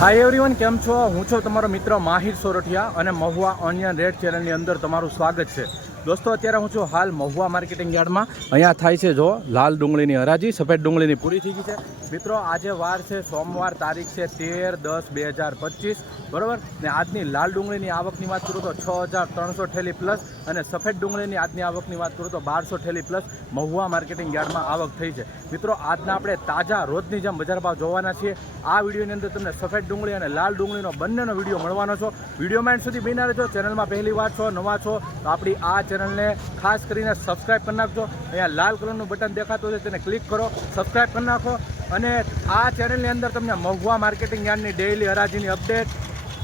Hi everyone કેમ છો? હું છું તમારો મિત્ર માહિર સોરઠિયા અને મહુવા ઓનિયન રેડ ચેનલની અંદર તમારું સ્વાગત છે. દોસ્તો, અત્યારે હું છું હાલ મહુવા માર્કેટિંગ યાર્ડમાં. અહીંયા થાય છે જો, લાલ ડુંગળીની હરાજી, સફેદ ડુંગળીની પૂરી થઈ ગઈ છે. મિત્રો, આજે વાર છે, સોમવાર તારીખ છે તેર દસ બે હજાર પચીસ. બરાબર? ને આજની લાલ ડુંગળીની આવકની વાત કરું તો છ હજાર ત્રણસો ઠેલી પ્લસ અને સફેદ ડુંગળીની આજની આવકની વાત કરું તો બારસો ઠેલી પ્લસ મહુવા માર્કેટિંગ યાર્ડમાં આવક થઈ છે. મિત્રો, આજના આપણે તાજા રોજની જેમ બજાર ભાવ જોવાના છીએ. આ વિડીયોની અંદર તમને સફેદ ડુંગળી અને લાલ ડુંગળીનો બંનેનો વીડિયો મળવાનો છો. વિડીયોમાં એન્ડ સુધી બિના રહેજો ચેનલમાં પહેલી વાર છો, નવા છો, તો આપણી આ ચેનલને ખાસ કરીને સબસ્ક્રાઇબ કરી નાખજો. અહીંયા લાલ કલરનું બટન દેખાતું છે તેને ક્લિક કરો સબસ્ક્રાઇબ કરી નાખો. અને આ ચેનલની અંદર તમને મહુવા માર્કેટિંગ યાર્ડની ડેઇલી હરાજીની અપડેટ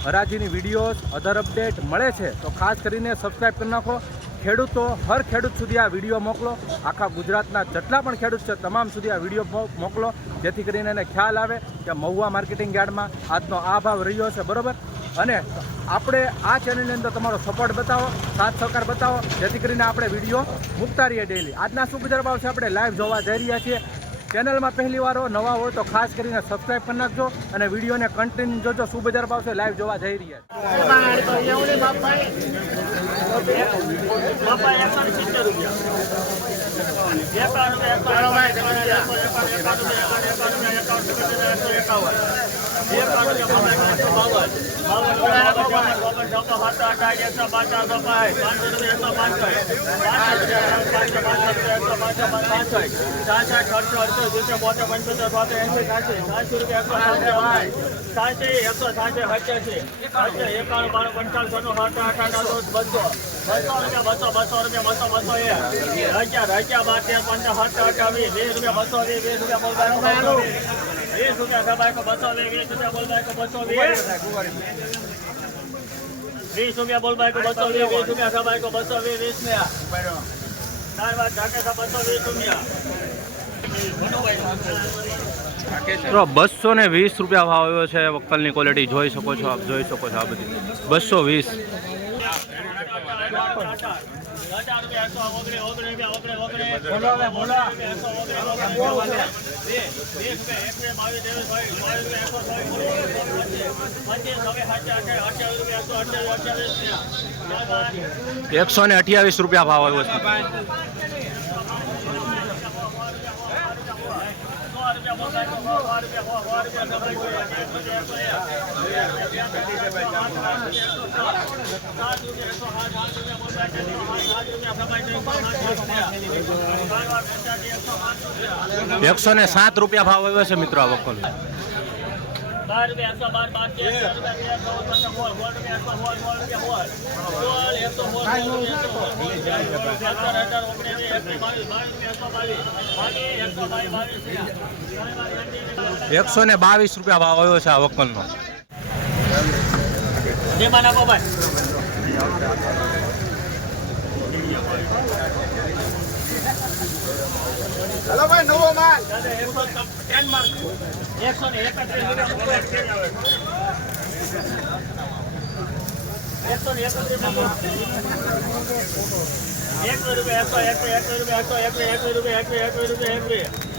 હરાજીની વિડીયોઝ અધર અપડેટ મળે છે. તો ખાસ કરીને સબસ્ક્રાઇબ કરી નાખો. ખેડૂતો હર ખેડૂત સુધી આ વીડિયો મોકલો. આખા ગુજરાતના જેટલા પણ ખેડૂત છે તમામ સુધી આ વીડિયો મોકલો. જેથી કરીને એને ખ્યાલ આવે કે મહુવા માર્કેટિંગ યાર્ડમાં આજનો આ ભાવ રહ્યો છે. બરોબર? અને આપણે આ ચેનલની અંદર તમારો સપોર્ટ બતાવો સાથ સહકાર બતાવો જેથી કરીને આપણે વીડિયો મૂકતા રહીએ ડેલી આજના શું બજાર ભાવ છે આપણે લાઈવ જોવા જઈ રહ્યા છીએ ચેનલમાં પહેલી વાર નવા હોય તો ખાસ કરીને સબસ્ક્રાઈબ કરી નાખજો અને વિડીયોને કન્ટિન્યુ જોજો શું બજાર ભાવ છે લાઈવ જોવા જઈ રહ્યા છીએ એકાણું બાણું પંચાવન છન્નું સાત આઠ બસો બસો રૂપિયા બસો બસો રૂપિયા બસો બસો એ હજાર હજાર બાર તેર પંદર સાત અઠાવી વીસ રૂપિયા બસો વીસ રૂપિયા વીસ રૂપિયા બોલ બાઈકો બસો વીસ વીસ વીસ વીસ બસો ને વીસ રૂપિયા ભાવ આવ્યો છે વક્કલની ક્વોલિટી જોઈ શકો છો આપ, જોઈ શકો છો આ બધી. બસો વીસ. એકસો ને અઠ્યાવીસ રૂપિયા ભાવ આવ્યો છે. એકસો ને સાત રૂપિયા ભાવ આવ્યો છે મિત્રો આ વક્કલ બાર રૂપિયા એકસો બાર બાર રૂપિયા એકસો એકસો ને બાવીસ રૂપિયા ભાવ આવ્યો છે આ વક્કલનો. જેમાં નાખો ભાઈ. હલો ભાઈ નવો માલ. એકસો એકસો ને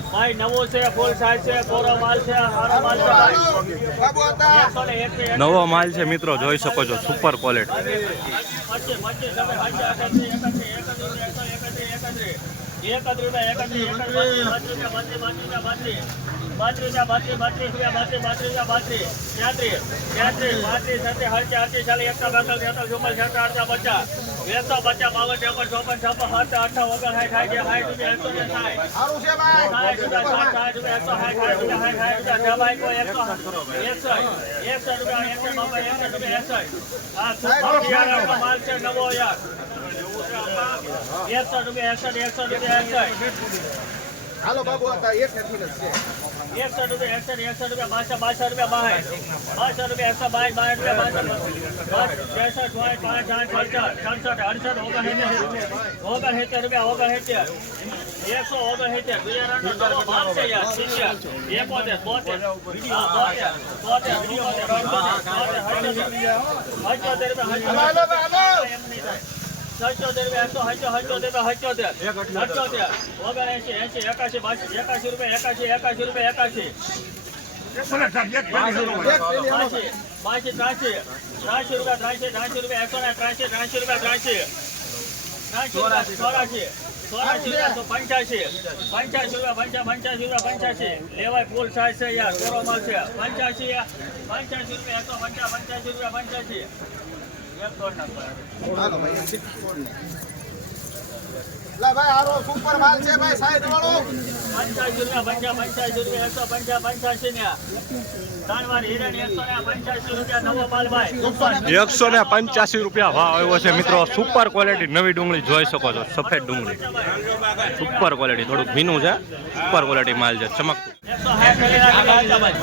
ભાઈ નવો છે ફૂલ સાઈઝ છે કોરો માલ છે સારો માલ છે નવો માલ છે મિત્રો, જોઈ શકો છો સુપર ક્વોલિટી એકત્રીસ એકત્રીસ એકત્રીસ રૂપિયા બત્રીસ રૂપિયા બત્રીસ. ત્યાંત્રીસ ત્યાંત્રીસ પાંત્રીસ છત્રીસ હડત્રીસ અડત્રીસ ચાલીસ એકતા બાકલ તેતાલીસ ચુમ્માલીસ છત્રીસ અડતા પચાસ. એકસો પચાસ બાવન ત્રેપન ચોપન છપ્પન સાત અઠા ઓગણ સાઠ સાઠ સાઠ રૂપિયા એકસો રૂપિયા સાઠ સાઠ રૂપિયા એકસો રૂપિયા એકસઠ. રૂપિયા બાબા રૂપિયા આ રૂપિયા રૂપિયા હાલો બાબુ હતા એક નથી છે. એકસઠ રૂપિયા એકસઠ એકસઠ રૂપિયા બાસઠ બાસઠ રૂપિયા બાસઠ બાસઠ રૂપિયા એકસો બાસઠ બાસઠ રૂપિયા બાસઠ ત્રેસઠ સાઠ પાંચ સાઠ સડસઠ સડસઠ અડસઠ ઓગણસિત્તેર ઓગણસિત્તેર રૂપિયા ઓગણસિત્તેર. એકસો ઓગણસિત્તેર બિયારણનો પાંચ ભાવ છે યાર સિત્તેર એકોતેર બોતેર. બોતેર બોતેર છોતેર, અઠ્યોતેર, અઠ્યોતેર રૂપિયા. હાલો હાલો. એમ નહીં થાય. સત્યોતેર રૂપિયા એકસો સત્યોતેર રૂપિયા સત્યોતેર અઠ્યોતેર એકાશી બાસી એકાશી રૂપિયા એકાશી એકાશી રૂપિયા એકાશી. એક થેલી હાલો. બાસી ત્રાસી. ત્રાસી રૂપિયા ત્રાસી ત્રાસી રૂપિયા એકસો ને ત્રાસી ત્રાસી રૂપિયા ત્રાસી. ચોરાસી. ચોરાસી. રૂપિયા પંચ્યાસી. પંચ્યાસી રૂપિયા પંચા પંચ્યાસી રૂપિયા પંચ્યાસી. લેવાય ફૂલ સાઈઝ છે યાર કોરો માલ છે. પંચ્યાસી પંચ્યાસી રૂપિયા એકસો પંચા પંચ્યાસી રૂપિયા પંચ્યાસી. હાલો ભાઈ. લા ભાઈ હારો સુપર માલ છે ભાઈ સાઈડ વાળો. પંચ્યાસી રૂપિયા ને ત્રણ વાર હિરણ પંચ્યાસી રૂપિયા નવો માલ ભાઈ. એકસો ને પંચ્યાસી રૂપિયા ભાવ આવ્યો છે મિત્રો. સુપર ક્વોલિટી નવી ડુંગળી જોઈ શકો છો સફેદ ડુંગળી. સુપર ક્વોલિટી થોડુંક ભીનું છે. સુપર ક્વોલિટી માલ છે ચમકતું. એકસો સાઠ કરી નાખો ભાઈ.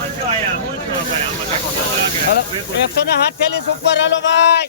એકસો ને સાત થેલી સુપર હાલો ભાઈ.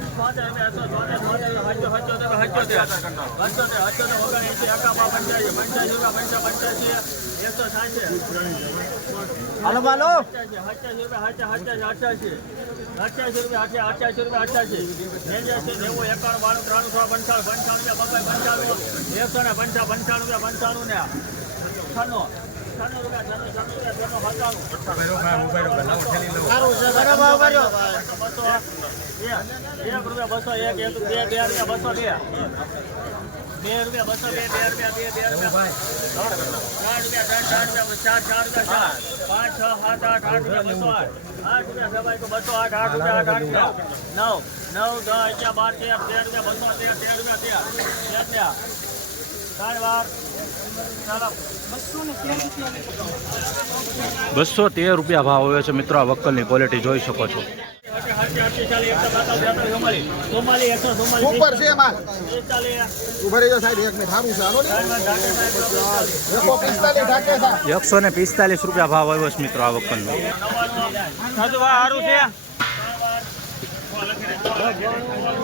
હાલો. હાલો અઠ્યાસી રૂપિયા અઠ્યાસી રૂપિયા અઠ્યાસી નેવ્યાસી નેવું એકાણું બાણું ત્રાણું સો પંચાણું એકસો ને પંચા પંચાણું રૂપિયા પંચાણું ને છન્નું સારું છે એક રૂપિયા બસો એક રૂપિયા બસો બે બે રૂપિયા રૂપિયા બે બે રૂપિયા ચાર રૂપિયા ચાર રૂપિયા ચાર ચાર રૂપિયા પાંચ છ સાત આઠ આઠ રૂપિયા આઠ આઠ રૂપિયા સવાઈ તો બસો આઠ આઠ રૂપિયા આઠ આઠ રૂપિયા નવ નવ દસ અગિયાર બાર તેર તેર રૂપિયા બસો તેર તેર રૂપિયા તેર તેર ત્યાં ત્રણ વાર બસો તેર રૂપિયા ભાવ હોય છે મિત્રો, આ વક્કલની ક્વોલિટી જોઈ શકો છો. સુપર છે માલ. ઊભા રહેજો સાહેબ એક મિનિટ. સારું ચાલો ને? એકસો છે. ને પિસ્તાલીસ રૂપિયા ભાવ આવ્યો છે મિત્રો આ વક્કલનો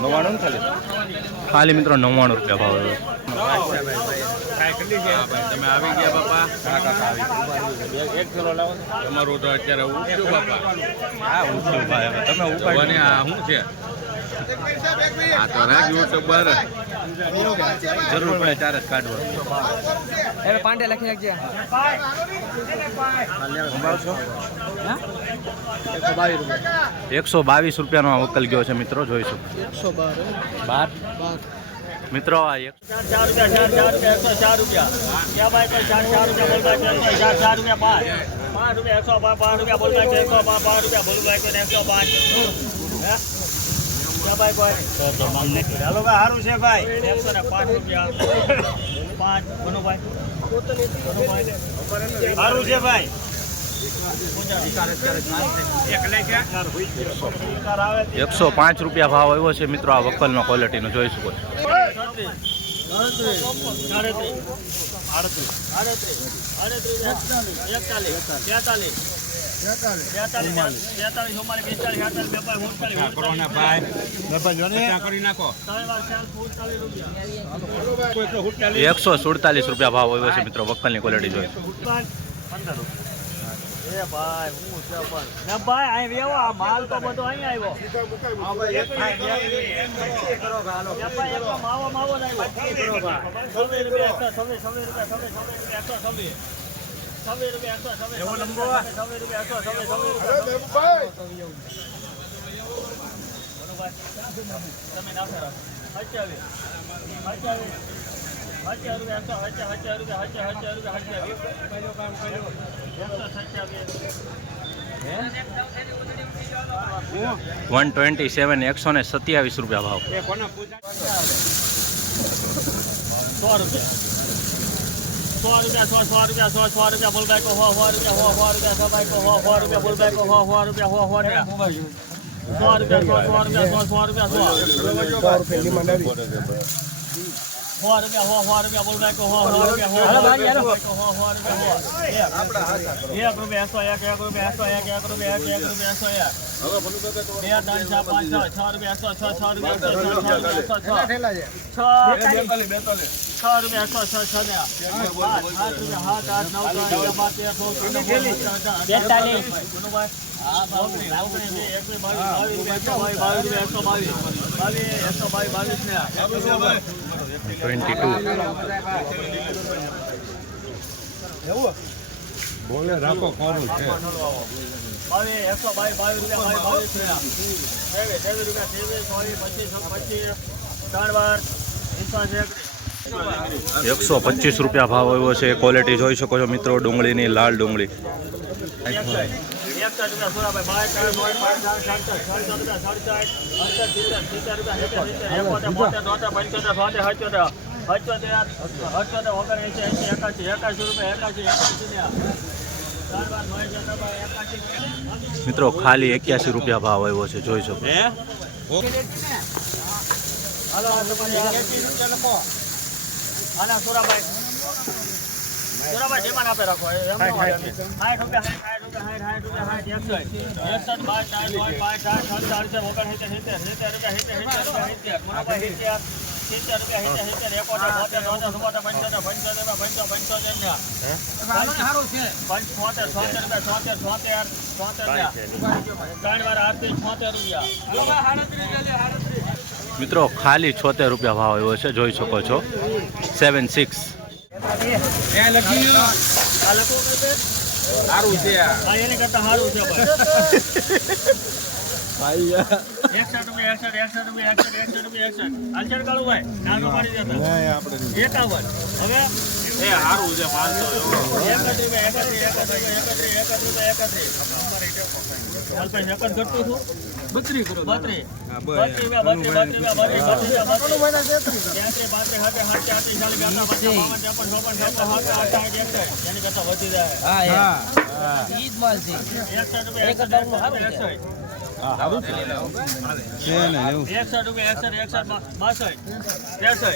નવ્વાણું ખાલી? ખાલી મિત્રો નવ્વાણું રૂપિયા ભાવ તમે આવી ગયા બાપા એક કિલો લાવો તમારું તો અત્યારે ઉઠ્યું બાપા. હા ઉઠ્યું ભાઈ તમે ઉપાડી આ શું છે? આ તો રાખ્યું તો બર નવો માલ છે ભાઈ જરૂર પડે ત્યારે જ કાઢવા. હવે પાંડે લખી નાખજે. એકસો બાવીસ રૂપિયાનો આ વકલ ગયો છે મિત્રો જોઈશું. શકો એકસો બાર બાર? મિત્રો આ એક ચાર ચાર રૂપિયા ચાર ચાર રૂપિયા એકસો ચાર રૂપિયા. ત્યાં ભાઈ કોઈ ચાર ચાર રૂપિયા બોલવા છે ચાર ચાર રૂપિયા પાંચ પાંચ રૂપિયા એકસો પાંચ પાંચ રૂપિયા બોલવા છે એકસો પાંચ પાંચ રૂપિયા બોલવા છે એકસો પાંચ હે? ભાઈ ભાઈ સારું છે ભાઈ. એકસો ને પાંચ રૂપિયા પાંચ. સારું છે ભાઈ. એકસો પાંચ રૂપિયા ભાવ આવ્યો છે મિત્રો આ વક્કલનો ક્વોલિટીનો જોઈ શકો છો. એકસો સુડતાલીસ રૂપિયા ભાવ આવ્યો છે મિત્રો વક્કલની ક્વોલિટી જોઈ. ભાઈ હું છે પણ. ના ભાઈ અહીં વેવો આ માલ તો બધો અહીં આવ્યો. એક મિનિટ, એક મિનિટ. એ ભાઈ. એકલો માવો માવો આવ્યો. રૂપિયા એકસો રૂપિયા છવ્વીસ, છવ્વીસ રૂપિયા એકસો. છવ્વીસ રૂપિયા તમે. અઠ્યાવીસ. વન ટ્વેન્ટી સેવન એકસો ને સત્યાવીસ રૂપિયા ભાવ સો રૂપિયા સો રૂપિયા સો સો રૂપિયા સો સો રૂપિયા બોલ બાઈકો હો સો રૂપિયા હો સો રૂપિયા સો બાઈકો હો સો રૂપિયા બોલ બાઈકો હો સો રૂપિયા હો સો રૂપિયા સો રૂપિયા સો સો રૂપિયા સો સો રૂપિયા સો સો રૂપિયા હો સો રૂપિયા હો સો રૂપિયા હો સો સો રૂપિયા એક રૂપિયા એકસો એક એક રૂપિયા એકસો એક એક રૂપિયા એક એક રૂપિયા એકસો એક બે ત્રણ ચાર પાંચ છ છ રૂપિયા એકસો છ છ રૂપિયા એકસો છ છ રૂપિયા એકસો છ છ રૂપિયા એકસો છ છ ને સાત રૂપિયા સાત આઠ નવ અગિયાર બાર તેર સોળ બાવીસ એકસો બાવીસ બાવીસ ને ટ્વેન્ટી ટુ બાવીસ એકસો બાવીસ બાવીસ રૂપિયા બાવીસ બાવીસ ને ત્રેવીસ ત્રેવીસ રૂપિયા ત્રેવીસ ચોવીસ પચીસ પચીસ ત્રણ વાર પંચાસી એકસો પચીસ રૂપિયા ભાવ આવ્યો છે. ક્વોલિટી જોઈ શકો છો મિત્રો ડુંગળીની લાલ ડુંગળી. એકસઠ રૂપિયા સોળાભાઈ બાર ચાર નવ પાંચ ચાર સાડસઠ સાડસઠ રૂપિયા અડસઠ સિત્તેર સિત્તેર રૂપિયા સિત્તેર સિત્તેર એકોતેર બોતેર તોતેર પંચોતેર છોતેર સત્યોતેર સત્યોતેર અઠ્યોતેર ઓગણ એંસી એંસી એકાસી એકાસી રૂપિયા એકાસી એકાસી ને ચાર બાર નવ હજાર બાર એકાસી મિત્રો ખાલી એક્યાસી રૂપિયા ભાવ આવ્યો છે જોઈ શકો હાલો સોરાભાઈ સુરાભાઈ જેમાં આપે રાખો એમ રૂપિયા મિત્રો ખાલી છોતેર રૂપિયા ભાવ આવ્યો છે જોઈ શકો છો. સેવન સિક્સ કઈ છે? હા, એની કરતા સારું છે ભાઈ. એકસઠ રૂપિયા, એકસઠ, એકસઠ રૂપિયા, એકસઠ, એકસઠ રૂપિયા, એકસઠ. હાલચાલ કાળુભાઈ? નાનું પાડી દેતા. એકાવન. હવે? એકત્રીસ રૂપિયા, એકત્રીસ, એકત્રીસ, એકત્રીસ, એકત્રીસ રૂપિયા, એકત્રીસ. બત્રીસ. હા ઈ માલ છે. એકસઠ રૂપિયા એકસઠ રૂપિયા એકસઠ એકસઠ રૂપિયા એકસઠ એકસઠ બાસઠ ત્રેસઠ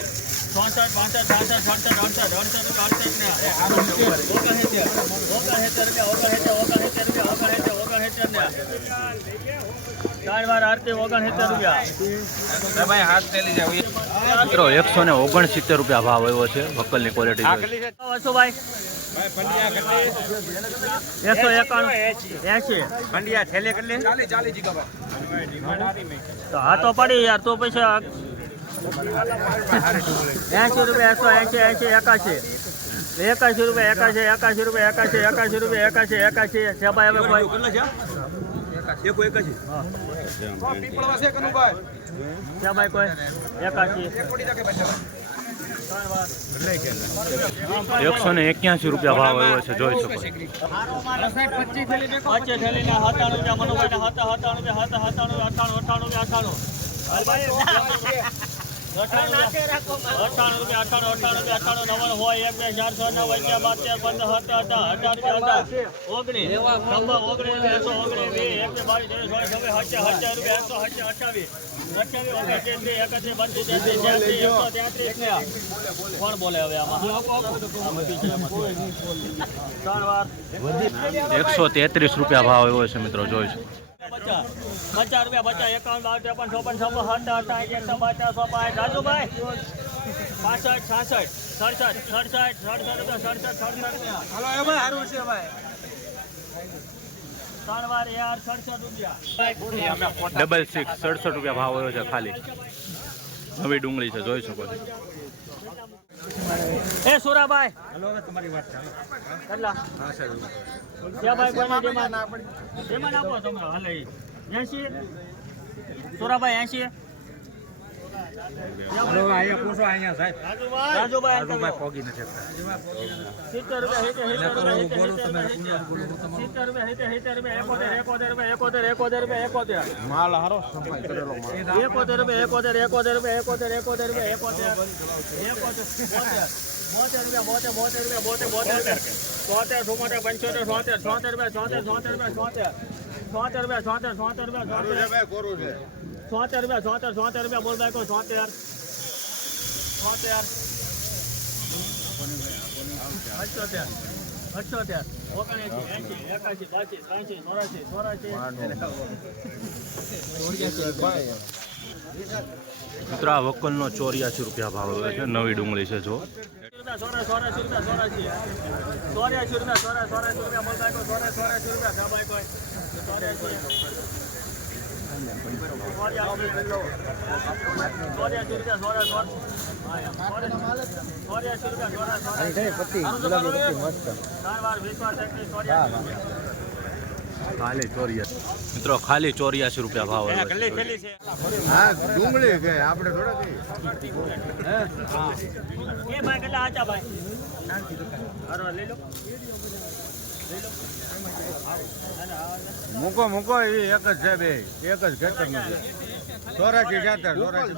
ચોસઠ પાંસઠ સડસઠ અડસઠ અડસઠ અડસઠ ને. ઓગણસિત્તેર ઓગણસિત્તેર રૂપિયા ઓગણસિત્તેર ઓગણસિત્તેર રૂપિયા ઓગણસિત્તેર ઓગણસિત્તેર ને. ચાર વાર આરતી ઓગણસિત્તેર રૂપિયા. મિત્રો એકસો ને ઓગણસિત્તેર રૂપિયા ભાવ આવ્યો છે વકલની ક્વોલિટી વસુભાઈ એકસો એકાણું એસી તો હા તો પડી યાર તો પૈસા એસી રૂપિયા એકસો એસી એસી એકાશી એકાશી રૂપિયા એકાશી એકાશી રૂપિયા એકાશી એકાશી રૂપિયા એકાશી એકાશી છે ભાઈ હવે કોઈ છે ભાઈ કોઈ એકાશી એકસો ને એક્યાસી રૂપિયા ભાવ એવો છે જોઈ શકો. હતા અઠાણું રૂપિયા અઠાણું અઠાણું અઠાણું નવ્વાણું હોય એક બે ચાર નવ અગિયાર બાર પંદર સત્તર અઢાર અઢાર રૂપિયા અઢાર ઓગણીસ. નંબર ઓગણીસ એકસો ઓગણીસ વીસ એક બે બાવીસ ત્રેવીસ છવ્વીસ સત્યાવીસ સત્યાવીસ રૂપિયા એકસો સત્યાવીસ અઠાવીસ એકાસી તેત્રીસ એકસો તેત્રીસ કોણ બોલે હવે આમાં? એકસો તેત્રીસ રૂપિયા ભાવ એવો છે મિત્રો જોઈ શકો. પચાસ. રૂપિયા પચાસ એકાવન બાર ત્રેપન ચોપન છપ્પન સત્તર અઠાવીસ એકસો પચાસ સો પાંચ રાજુભાઈ. પાસઠ છાસઠ સડસઠ સડસઠ સડસઠ રૂપિયા સડસઠ સડસઠ રૂપિયા. ત્રણ વાર યાર સડસઠ રૂપિયા. ડબલ સિક્સ સડસઠ રૂપિયા ભાવ હોય છે ખાલી. નવી ડુંગળી છે જોઈ શકો છો. એ સોરાભાઈ. હલો હવે તમારી વાત ચાલો. કેટલા? હા સર ક્યાં ભાઈ કોને જેમાં આપો તમે હલે 80 સોરાભાઈ 80 માલ હારો સંભાઈ કરેલો માલ. એકોતેર રૂપિયા એકોતેર એકોતેર રૂપિયા એકોતેર એકોતેર રૂપિયા એકોતેર. એકોતેર બોતેર. રૂપિયા બોતેર બોતેર રૂપિયા બોતેર બોતેર ચોતેર ચુમ્મોતેર પંચોતેર છોતેર છોતેર રૂપિયા છોતેર છોતેર રૂપિયા છોતેર છોતેર રૂપિયા છોતેર છોતેર રૂપિયા છે છોતેર રૂપિયા છોતેર છોતેર રૂપિયા બોલ ભાઈ કોઈ છોતેર. છોતેર. અઠ્યોતેર. અઠ્યોતેર. ઓગણએંસી એંસી એકાશી બાસી ત્રાસી ચોરાસી ચોરાસી મિત્રો વકલનો ચોર્યાસી રૂપિયા ભાવ આવે છે નવી ડુંગળી છે જો. રૂપિયા રૂપિયા સોરાસી ચોર્યાસી રૂપિયા સોરાસી રૂપિયા બોલતા સોરાસી રૂપિયા ચોર્યાસી રૂપિયા ચોર્યાસી રૂપિયા સોરા સોરા ત્રણ વાર વિશ્વાસ ખાલી ચોર્યાસી મિત્રો ખાલી ચોર્યાસી રૂપિયા ભાવ હા ડુંગળી કે આપણે થોડા કઈ એ ભાઈ કેટલા આચા ભાઈ? હારો લઈ લો મૂકો મૂકો એ એક જ છે બે. એક જ ખેતરનું છે. ચોરાશી જાતર સોરાશી.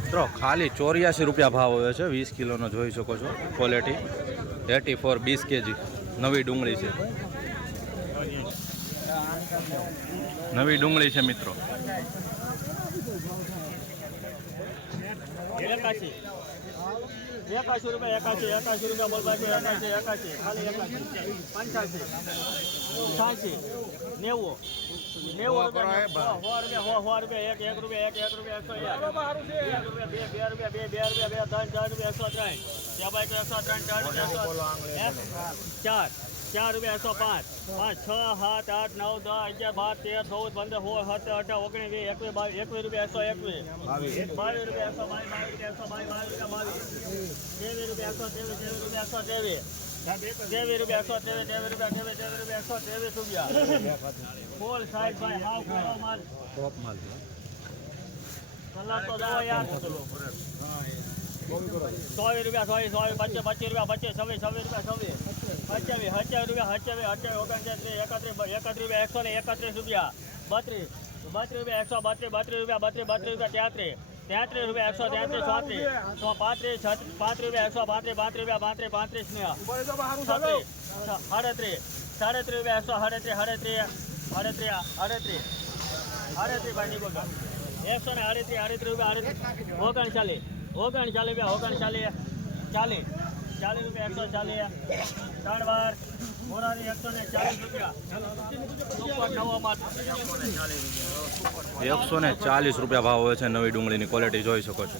મિત્રો ખાલી ચોર્યાસી રૂપિયા ભાવ હોય છે. વીસ કિલોનો જોઈ શકો છો. ક્વોલિટી એટી ફોર બીસ કેજી. નવી ડુંગળી છે. નવી ડુંગળી છે, મિત્રો. એકાશી. એકાશી રૂપિયા, એકાશી એકાશી રૂપિયા બોલ ભાઈ એકાશી એકાશી. ખાલી એકાશી. પંચ્યાસી નેવું. નેવું સો રૂપિયા સો રૂપિયા, એક એક રૂપિયા, એક એક રૂપિયા, એકસો એક. રૂપિયા, બે બે રૂપિયા, બે બે રૂપિયા, બે, ત્રણ, ચાર રૂપિયા, એકસો ત્રણ. ત્યાં તો એકસો ત્રણ, ચાર રૂપિયા, એકસો ચાર. ચાર રૂપિયા એકસો પાંચ. પાંચ છ સાત આઠ નવ દસ અગિયાર બાર તેર ચૌદ પંદર સોળ સત્તર અઢાર ઓગણીસ વીસ એકવીસ બાવીસ એકવીસ રૂપિયા એકસો એકવીસ. બાવીસ. રૂપિયા એકસો બાવીસ બાવીસ રૂપિયા એકસો બાવીસ બાવીસ રૂપિયા બાવીસ. ત્રેવીસ રૂપિયા એકસો ત્રેવીસ ત્રેવીસ રૂપિયા એકસો ત્રેવીસ. ત્રેવીસ રૂપિયા એકસો ત્રેવીસ ત્રેવીસ રૂપિયા ત્રેવીસ ત્રેવીસ રૂપિયા એકસો ત્રેવીસ રૂપિયા. ફૂલ સાઈડ ભાઈ હાવ ખરો માલ. ટોપ માલ કલાક તો દાવા યાર રૂપિયા ચોવીસ ચોવીસ પચીસ પચીસ રૂપિયા પચીસ છવ્વીસ છવ્વીસ રૂપિયા છવ્વીસ. સત્યાવીસ હચાવી રૂપિયા હચાવી હચાવી ઓગણત્રીસ એકત્રીસ એકત્રીસ રૂપિયા એકસો ને એકત્રીસ રૂપિયા બત્રીસ બત્રીસ રૂપિયા એકસો બત્રીસ બત્રીસ રૂપિયા બત્રીસ બત્રીસ રૂપિયા તેત્રીસ તેત્રીસ રૂપિયા એકસો તેત્રીસ ચોત્રીસ સો પાંત્રીસ છત્રીસ પાંત્રીસ રૂપિયા એકસો પાંત્રીસ પાંત્રીસ રૂપિયા પાંત્રીસ પાંત્રીસ ને સાડત્રીસ સાડત્રીસ રૂપિયા એકસો સાડત્રીસ સાડત્રીસ સાડત્રીસ સાડત્રીસ સાડત્રીસ ભાઈ નીકળો એકસો ને આડત્રીસ આડત્રીસ રૂપિયા ઓગણચાલીસ ઓગણચાલીસ રૂપિયા ઓગણચાલીસ ચાલીસ. ચાલીસ રૂપિયા, એકસો ચાલીસ. ત્રણ વાર. મોરારી એકસો ને ચાલીસ રૂપિયા. એકસો ને ચાલીસ રૂપિયા ભાવ હોય છે. નવી ડુંગળીની ક્વોલિટી જોઈ શકો છો.